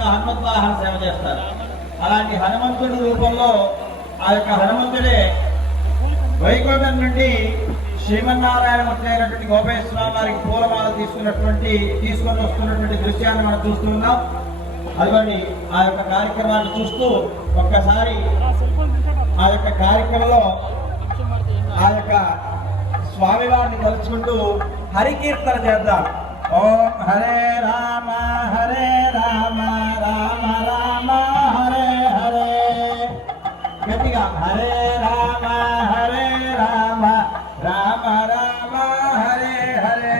రూపంగా హనుమంత్ వాహన సేవ చేస్తారు. అలాంటి హనుమంతుడి రూపంలో ఆ యొక్క హనుమంతుడే వైకుంఠం నుండి శ్రీమన్నారాయణ అయినటువంటి గోపేశ్వరరావు వారికి పూలమాల తీసుకున్నటువంటి తీసుకొని వస్తున్నటువంటి దృశ్యాన్ని మనం చూస్తూ ఉన్నాం. అదిగోండి ఆ యొక్క కార్యక్రమాన్ని చూస్తూ ఒక్కసారి ఆ యొక్క కార్యక్రమంలో ఆ యొక్క స్వామివారిని తలుచుకుంటూ హరికీర్తన చేద్దాం. ఓం హరే రా గట్టిగా హరే రామ హరే రామ రామ రామ హరే హరే.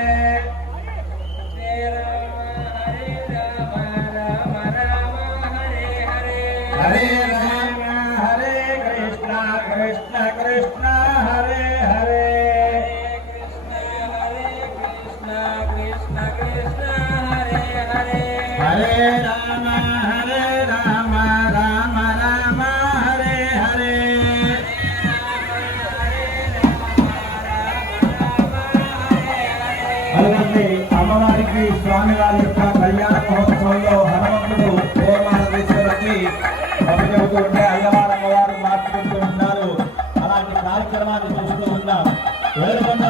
హరే రామ హరే కృష్ణ కృష్ణ కృష్ణ హరే హరే కృష్ణ హరే రామ హరే రామ. అలాగే అమ్మవారికి స్వామివారి యొక్క కళ్యాణ మహోత్సవంలో హనుమంతుడు పూర్వాల తీసుకొచ్చి చెబుతూ ఉంటే అయ్యవారు అమ్మవారు మాట్లాడుతూ ఉన్నారు. అలాంటి కార్యక్రమాన్ని చూస్తూ ఉన్నాం. వేడుకొండల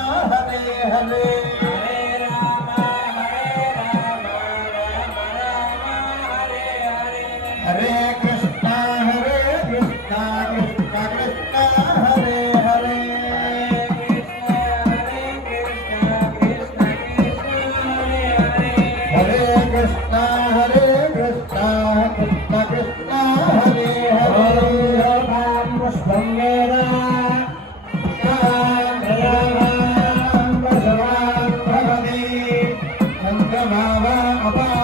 రామ హరే ಭಾವ ಅಭಾವ